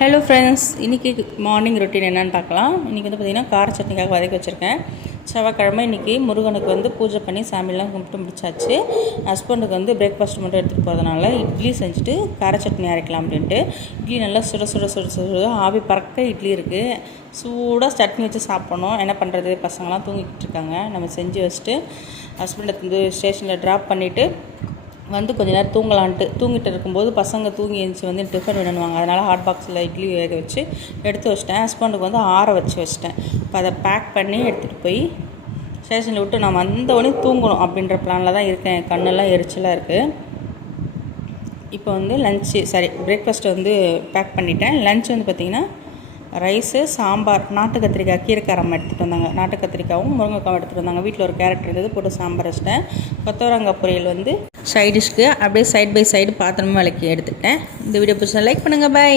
Hello friends, இன்றைக்கி morning routine என்னென்னு பார்க்கலாம். இன்றைக்கி வந்து பார்த்திங்கன்னா கார சட்னிக்காக வதக்கி வச்சுருக்கேன். செவ்வாய்க்கிழமை இன்றைக்கி முருகனுக்கு வந்து பூஜை பண்ணி சாமியெல்லாம் கும்பிட்டு முடிச்சாச்சு. ஹஸ்பண்டுக்கு வந்து பிரேக்ஃபாஸ்ட் மட்டும் எடுத்துகிட்டு போகிறதுனால இட்லி செஞ்சுட்டு கார சட்னி அரைக்கலாம் அப்படின்ட்டு. இட்லி நல்லா சுட சுட சுட சுட ஆவி பறக்க இட்லி இருக்குது. சூடாக சட்னி வச்சு சாப்பிட்ணும். என்ன பண்ணுறது, பசங்களாம் தூங்கிக்கிட்டு இருக்காங்க. நம்ம செஞ்சு வச்சுட்டு ஹஸ்பண்டை வந்து ஸ்டேஷனில் ட்ராப் பண்ணிவிட்டு வந்து கொஞ்சம் நேரம் தூங்கிட்டு இருக்கும்போது பசங்க தூங்கி எழுந்துச்சி வந்து டிஃபன் வேணுவாங்க. அதனால் ஹாட் பாக்ஸில் இட்லி வேக வச்சு எடுத்து வச்சிட்டேன். ஹஸ்பண்டுக்கு வந்து ஆற வச்சிட்டேன். இப்போ அதை பேக் பண்ணி எடுத்துகிட்டு போய் ஸ்டேஷனில் விட்டு நான் வந்தவொடனே தூங்கணும் அப்படின்ற பிளானில் தான் இருக்கேன். கண்ணெல்லாம் எரிச்சலாக இருக்குது. இப்போ வந்து பிரேக்ஃபாஸ்ட்டு வந்து பேக் பண்ணிட்டேன். லன்ச் வந்து பார்த்திங்கன்னா ரைஸு, சாம்பார், நாட்டு கத்திரிக்காய் கீரைக்காரம் எடுத்துகிட்டு வந்தாங்க. நாட்டு கத்திரிக்காயும் முருங்கைக்காவும் எடுத்துகிட்டு வந்தாங்க. வீட்டில் ஒரு கேரட் இருந்தது, போட்டு சாம்பார் வச்சிட்டேன். கொத்தவரங்காய் பொரியல் வந்து சைடிஷ்க்கு அப்படியே சைட் பை சைடு பாத்திரமும் விளக்கி எடுத்துட்டேன். இந்த வீடியோ பிடிச்சா லைக் பண்ணுங்கள். பாய்.